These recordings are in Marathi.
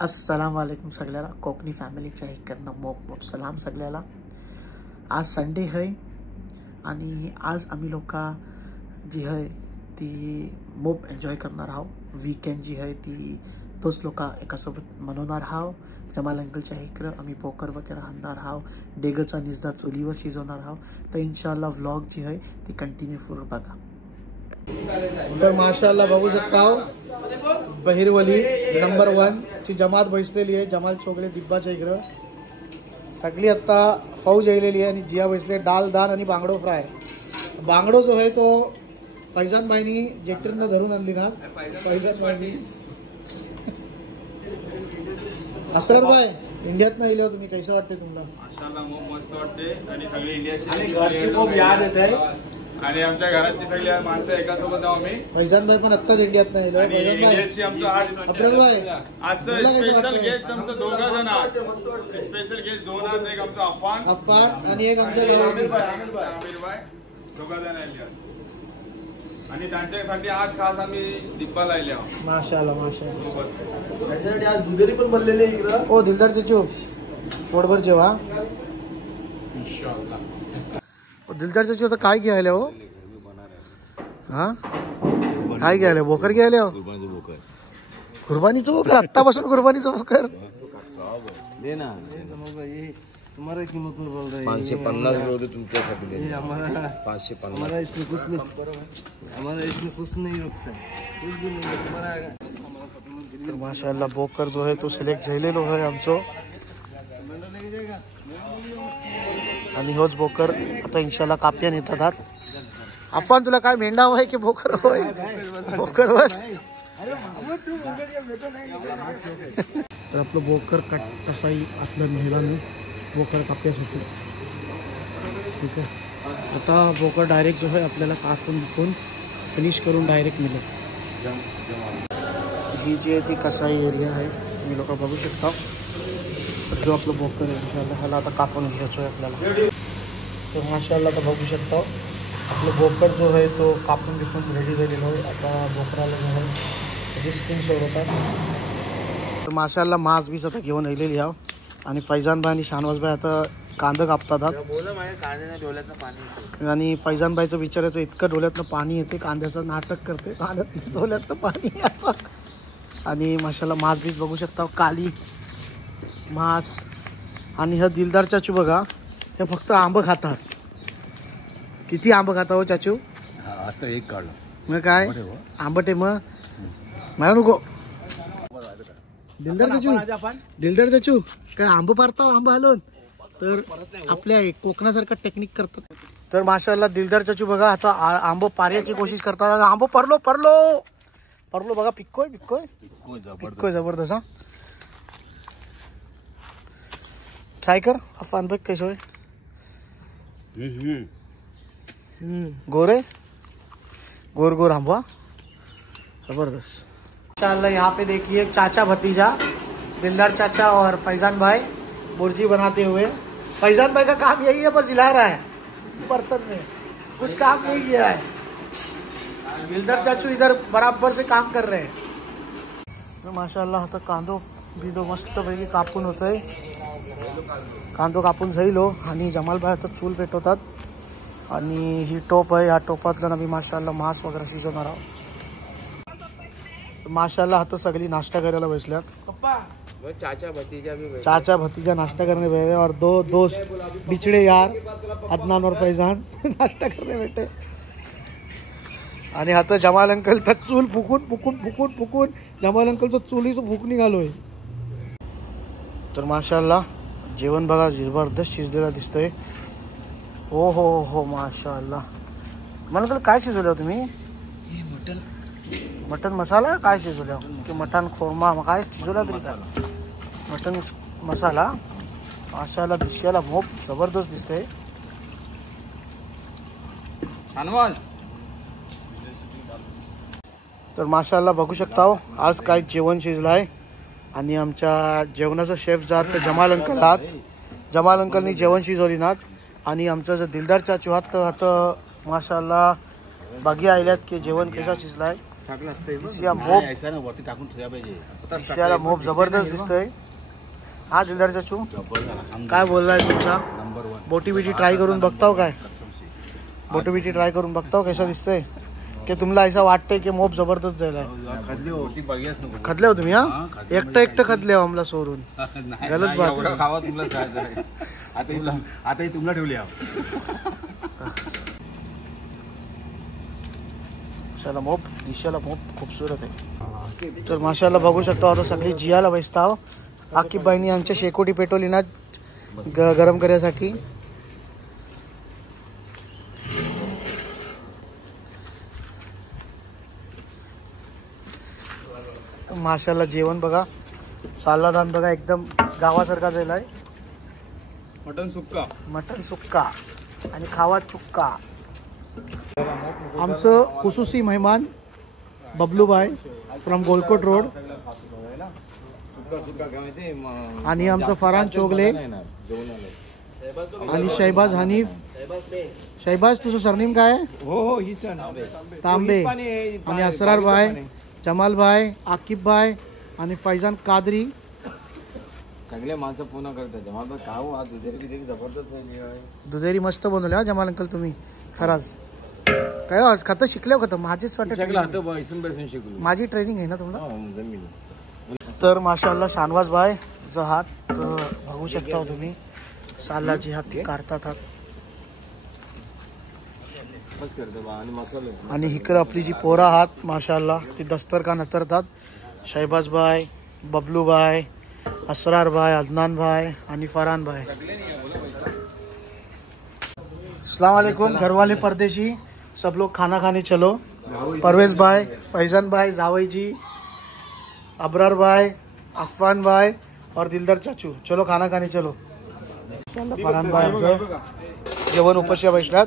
अस्सलाम वालेकुम सगळ्याला कोकणी फॅमिलीच्या इकडनं मोप सलाम सगळ्याला। आज संडे है आणि आज आम्ही लोक जी है ती मोप एन्जॉय करणार आहोत। वीकेंड जी है ती तोच लोक एकासोबत मनवणार आहोत। जमाल अंकलच्या इकडं आम्ही पोकर वगैरे आणणार आहोत, डेगचा निजदा चुलीवर शिजवणार आहोत। तर इंशाल्लाह व्लॉग जी है ती कंटिन्यू फुल बघा। तर माशाल्लाह बघू शकता बहिरवली नंबर 1 ची जमात बसलेली आहे। जमाल चोगले दिब्बाच्या इकडं सगळी आता फौज येलेली आहे आणि जिया बसले दाल दान आणि बांगडो फ्राय। बांगडो जो आहे तो फैजान भाईनी जेक्टरनं धरून आणली ना। फैजान भाईनी असरर भाई इंडियात नाही इले तुम्ही कैसे वाटते तुम्हाला? माशाल्लाह खूप मस्त वाटते आणि सगळे इंडियाची घरची खूप याद येते आणि आमच्या घराची सगळी माणसं एका सोबत आहो आम्ही। फैजान भाई पण आत्ताच इंडियात नाही इले। फैजान इंडियाची आमचं आज अब्दुल भाई आजचं स्पेशल गेस्ट आमचं दोघं जण आहेत। स्पेशल गेस्ट दोन आहेत, एक आमचा अफान आणि एक आमच्या गावाची आमिर भाई, दोघं जण आले आणि त्यांच्यासाठी आज खास आम्ही दिब्बा लायले आहोत। माशाल्लाह माशाल्लाह त्याच्यासाठी आज दुधेरी पण बनलेले इकडं। ओ दिलदार चचू पोटभर जेवा ओ दिलदार चचू आता काय घ्यायला हो? हा काय घ्यायला? बोकर घ्यायला हो? कुर्बानीचं बोकर आत्तापासून कुर्बानीचं बोकर दे ना। तुम्हारा कीमत में बोल रहे 550 रुपये तुमच्यासाठी दे। हमारा 550 हमारा इसमें कुछ नहीं रुकता, कुछ भी नहीं है तुम्हारा। तर माशाल्लाह बोकर जो है तो सिलेक्ट झालेलो है आमचो आणि होच बोकर आता इंशाल्लाह काप्यान येतात। अफवान तुला काय मेंढा होय की बोकर होय? बोकर बस। तर आपलं बोकर कट कसाई आपल्या महिलांनी बोकर काप्यासाठी ठीक आहे। आता बोकर डायरेक्ट जो है आपल्याला कापून विकून फिनिश करून डायरेक्ट मिळेल। ही जी आहे ती कसाई एरिया आहे, तुम्ही लोक बघू शकता। तर जो आपलं बोकर आहे इंशाल्लाह ह्याला आता कापून घ्यायचं आहे आपल्याला। तर माशाल्लाह आता बघू शकता आपलं बोकर जो आहे तो कापून विकून रेडी झालेलं आहे। आता बोकराला जो आहे त्याची स्किन सोडवतात। तर माशाल्लाह मांस बीस आता घेऊन आलेली आहे आणि फैजान भाई आणि शाहनवाज भाई आता कांदा कापतात आणि फैजान भाईचं विचारायचं इतकं डोळ्यातनं पाणी येते, कांद्याचं नाटक करते, कांद्यात डोळ्यातनं पाणी याचं। आणि माशाल्लाह मांस बीस बघू शकता, काली मांस। आणि हा दिलदार चाचू बघा, हे फक्त आंब खातात। किती आंब खाता हो चाचू? आता एक काढलं मग काय आंबट आहे मग मला नको। दिलदार चाचू काय आंब पारता आंब हलवून तर आपल्या कोकणासारखं टेक्निक करतात। तर माशाल्लाह दिलदार चाचू बघा आता आंब पारण्याची कोशिश करतात। आंब परलो परलो परलो बघा, पिक्कोय पिक्कोय पिक्कोय जबरदस्त। ट्राय कर अफान भाई कैसे होय? गोरे गोर गोर आंबा जबरदस्त। इंशाल्लाह यहाँ पे देखिए चाचा भतीजा दिलदार चाचा और फैजान भाई बुर्जी बनाते हुए। फैजान भाई का काम यही है, बस हिला रहा है बर्तन में, कुछ काम नहीं किया है। दिलदार चाचू इधर बराबर से काम कर रहे हैं। तो माशाल्लाह आता कांदो बिदो मस्त पैकी कापून होतोय। कांदो कापून जाईलो आणि जमाल भाई आता चूल पेटवतात आणि ही टोप आहे, या टोपातलं मी माशाल्लाह मांस वगैरे शिजवणार आहोत। माशाल्लाह आता सगळी नाश्ता करायला बसल्यात। चाचा भतीजा नाश्ता करने बैठे और दो दोस्त बिछड़े यार अदनान और फैजान नाश्ता करने बैठे। आणि आता जमाल अंकल तर चूल फुकून फुकून फुकून फुकून जमाल अंकलचं चुलीचं फुक निघालोय। तर माशाल्लाह जेवण बघा जबरदस्त शिजलेला दिसतंय। हो हो हो माशाल्लाह। मला काय शिजवलं तुम्ही? मटन मसाला काय शिजवलं की मटन खोरमा काय शिजवला तरी काय मटन मसाला माशाल्लाह दिसायला मोप जबरदस्त दिसतंय। तर माशाल्लाह बघू शकता हो आज काय जेवण शिजलं आहे आणि आमच्या जेवणाचा शेफ जात तर जमाल अंकल आहात। जमाल अंकलनी जेवण शिजवली नात आणि आमचा जो दिलदार चाचू आहात तर आता माशाल्लाह बघी आल्यात की जेवण कसा शिजलं आहे। दिशिया मोप दिशियाला मोप जबरदस्त दिसतोय. हा दिलदार चाचू काय बोललाय तुमचा? बोटी बिटी ट्राय करून बघताव काय? बोटी बिटी ट्राय करून बघताव कशा दिसतंय की तुम्हाला असं वाटतंय की मोप जबरदस्त जायला खदले हो तुम्ही? हा एकटं खदले हो आम्हाला सोडून गलत बात. आता तुम्हाला ठेवली माशाला मोप दिशाला मोप खूपसूरत आहे. तर माशाला बघू शकतो आता सगळी जियाला बसताव. आकिब बाईनी आमच्या शेकोटी पेटवली ना गरम करण्यासाठी. माशाला जेवण बघा, सालादान बघा एकदम गावासारखा झालाय. मटन सुक्का आणि खावा चुक्का. आमचं खुसूसी मेहमान बबलूबाई फ्रॉम गोलकोट रोड आणि आमचं फरान चोगले आणि शहबाज हनीफ. शहबाज तुझं सरनेम काय आहे? हो ही तांबे. आणि असरार भाई, जमाल भाई, आकिब भाई आणि फैजान कादरी. सगळे माणसं पुन्हा करतात. जमाल भाई का हो दुधेरी जबरदस्त आहे. दुधेरी मस्त बनवले हा जमाल अंकल तुम्ही. खरंच काय आज खाता शिकले का? माझीच माझी ट्रेनिंग आहे ना तुम्हाला. तर माशाअल्लाह शानवाज भाई जो हात बघू शकता तुम्ही. सालाची हात काढतात हात. आणि इकडं आपली जी पोरा हात माशाअल्लाह ती दस्तरखान हतरतात. शहबाज भाई, बबलू भाई, असरार भाई, अदनान भाई आणि फरहान भाई. अस्सलाम वालेकुम घरवाले परदेशी सब लोग खाना खाने चलो. परवेज भाई, फैजान भाई, जावई जी, अबरार भाई, अफवान भाई और दिलदार चाचू चलो खाना खाने चलो. फरहान भाई आमचं जेवण उपाशी बसल्यात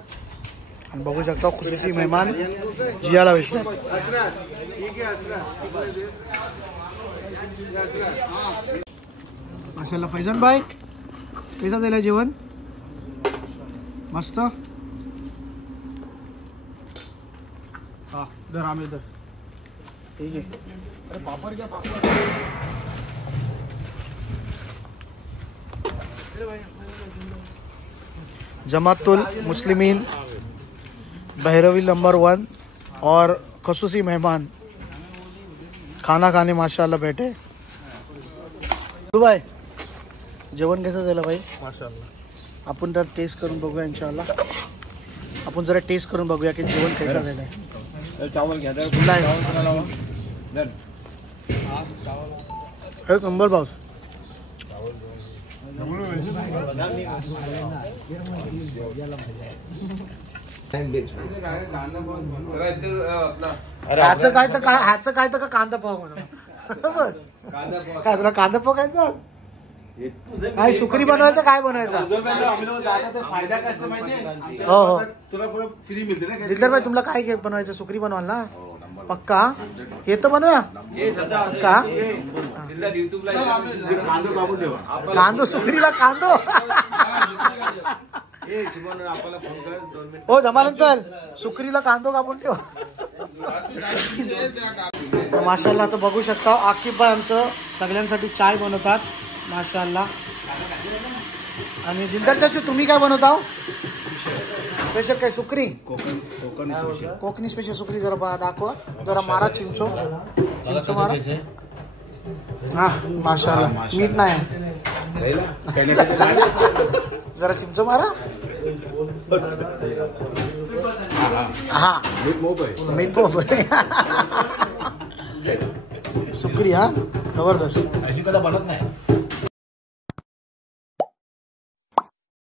आणि बघू शकता खुशीसी मेहमान जियाला बसल्यात. माशाअल्लाह फैजान भाई कैसा झालं जेवण? मस्त. हाँ इधर हम इधर ठीक है. अरे पापड़ क्या पापड़. जमातुल मुस्लिमीन बहरवी नंबर 1 और खसूसी मेहमान खाना खाने माशाअल्लाह बैठे. भाई जेवण कसं झालं भाई? माशाअल्लाह. आपण तर टेस्ट करून बघूया इंशाअल्लाह. आपण जरा टेस्ट करून बघूया की जेवण कसं झालंय. चावल घ्या. एक नंबर बास. ह्याचं काय तर का कांदा पोहा म्हणून काय तुला कांदा पोहा खायचा? काय सुकरी बनवायचं काय बनवायचं? फायदा काय असतं माहिती? हो हो तुला फ्री मिळते ना. दिलदार भाई तुम्हाला काय बनवायचं? सुकरी बनवाल ना पक्का? हे तर बनवूया का? कांदो सुकरीला कांदो. हो जमाल अंकल सुकरीला कांदो कापून ठेवा. माशाअल्लाह तर बघू शकता आकिब भाई आमचं सगळ्यांसाठी चाय बनवतात माशाअल्लाह. आणि दिलदार चाचू तुम्ही काय बनवता? स्पेशल काय सुकरी? कोकणी स्पेशल सुकरी. जरा दाखवा जरा मारा चिंचो मारा. हा माशाअल्लाह मीठ नाही जरा चिंचो मारा. हा मीठ पोप सुकरी. हा जबरदस्त. अशी कदा बनत नाही.